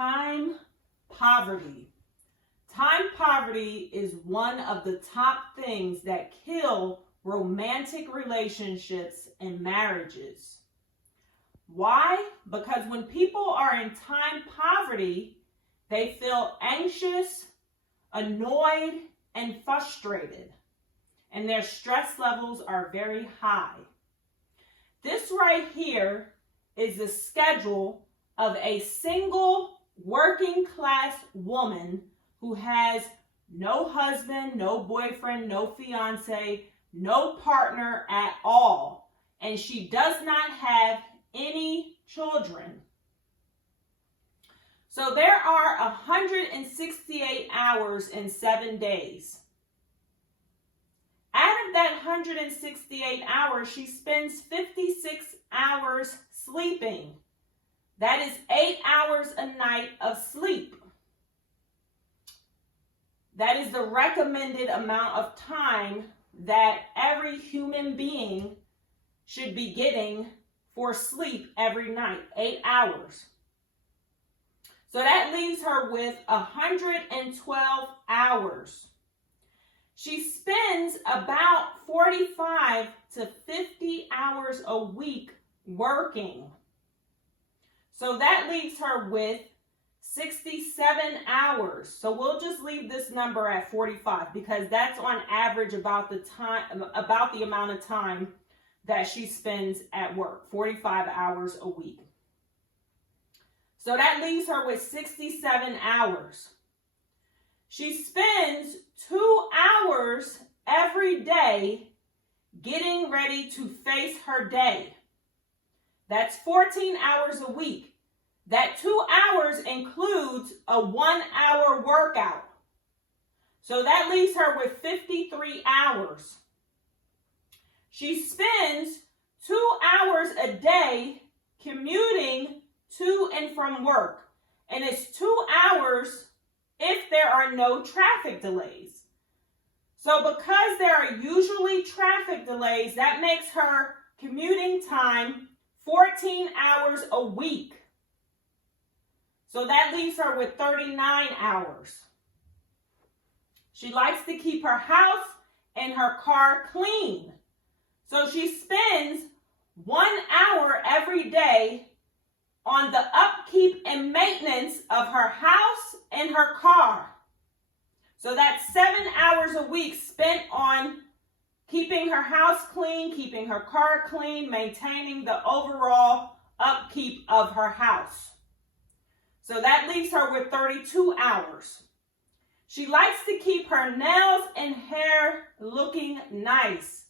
time poverty. Time poverty is one of the top things that kill romantic relationships and marriages. Why? Because when people are in time poverty, they feel anxious, annoyed, and frustrated, and their stress levels are very high. This right here is the schedule of a single working class woman who has no husband, no boyfriend, no fiance, no partner at all, and she does not have any children. So there are 168 hours in 7 days. Out of that 168 hours, she spends 56 hours sleeping. That is 8 hours a night of sleep. That is the recommended amount of time that every human being should be getting for sleep every night, 8 hours. So that leaves her with 112 hours. She spends about 45 to 50 hours a week working. So that leaves her with 67 hours. So we'll just leave this number at 45 because that's on average about the amount of time that she spends at work, 45 hours a week. So that leaves her with 67 hours. She spends 2 hours every day getting ready to face her day. That's 14 hours a week. That 2 hours includes a 1 hour workout. So that leaves her with 53 hours. She spends 2 hours a day commuting to and from work. And it's 2 hours if there are no traffic delays. So because there are usually traffic delays, that makes her commuting time 14 hours a week. So that leaves her with 39 hours. She likes to keep her house and her car clean. So she spends 1 hour every day on the upkeep and maintenance of her house and her car. So that's 7 hours a week spent on keeping her house clean, keeping her car clean, maintaining the overall upkeep of her house. So that leaves her with 32 hours. She likes to keep her nails and hair looking nice.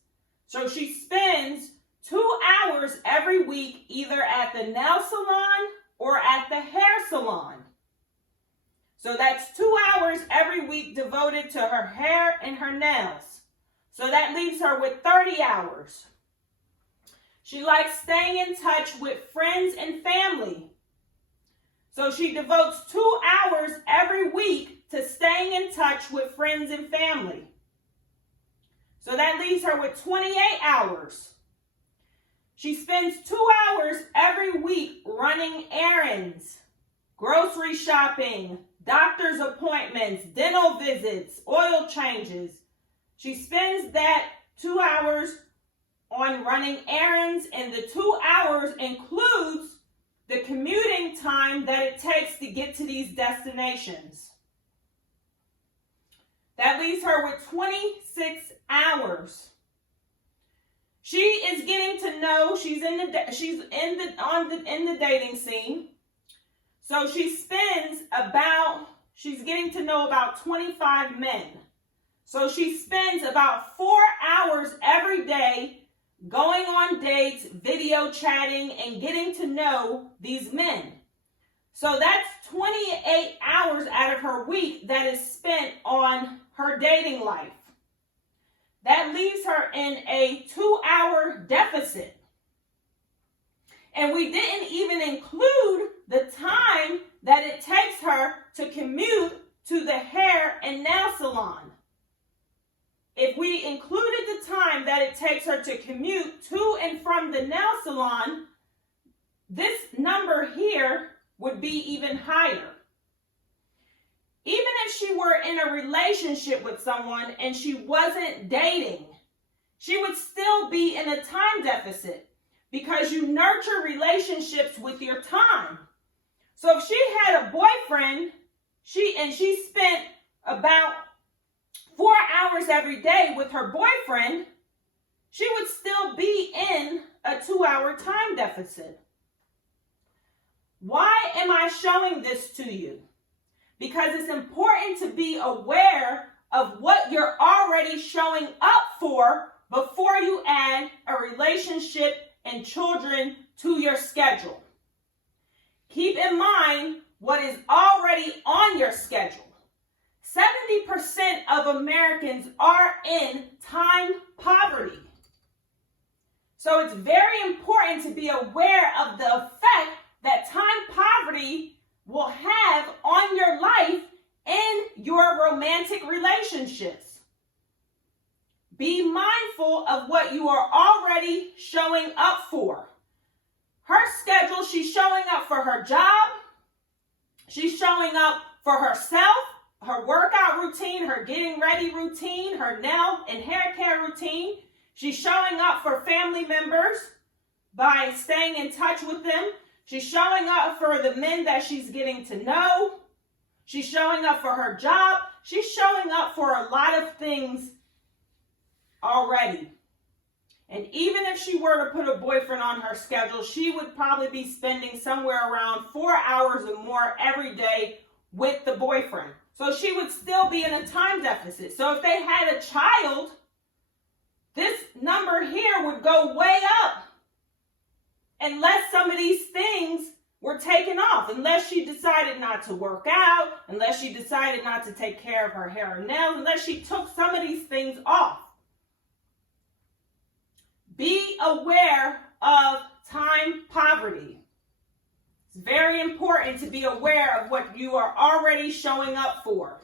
So she spends 2 hours every week either at the nail salon or at the hair salon. So that's 2 hours every week devoted to her hair and her nails. So that leaves her with 30 hours. She likes staying in touch with friends and family. So she devotes 2 hours every week to staying in touch with friends and family. So that leaves her with 28 hours. She spends 2 hours every week running errands, grocery shopping, doctor's appointments, dental visits, oil changes. She spends that 2 hours on running errands, and the 2 hours includes the commuting time that it takes to get to these destinations. That leaves her with 26 hours. She is getting to know, she's in the dating scene. So she's getting to know about 25 men. So she spends about 4 hours every day going on dates, video chatting, and getting to know these men. So that's 28 hours out of her week that is spent on her dating life. That leaves her in a 2-hour deficit. And we didn't even include the time that it takes her to commute to the hair and nail salon. If we included the time that it takes her to commute to and from the nail salon, this number here would be even higher. Even if she were in a relationship with someone and she wasn't dating, she would still be in a time deficit because you nurture relationships with your time. So if she had a boyfriend, she spent about 4 hours every day with her boyfriend, she would still be in a 2-hour time deficit. Why am I showing this to you? Because it's important to be aware of what you're already showing up for before you add a relationship and children to your schedule. Keep in mind what is already on your schedule. 70% of Americans are in time poverty. So it's very important to be aware of the effect that time poverty will have on your life and your romantic relationships. Be mindful of what you are already showing up for. Her schedule, she's showing up for her job. She's showing up for herself, her workout routine, her getting ready routine, her nail and hair care routine. She's showing up for family members by staying in touch with them. She's showing up for the men that she's getting to know. She's showing up for her job. She's showing up for a lot of things already. And even if she were to put a boyfriend on her schedule, she would probably be spending somewhere around 4 hours or more every day with the boyfriend. So she would still be in a time deficit. So if they had a child, this number here would go way up. Unless some of these things were taken off, unless she decided not to work out, unless she decided not to take care of her hair and nails, unless she took some of these things off. Be aware of time poverty. It's very important to be aware of what you are already showing up for.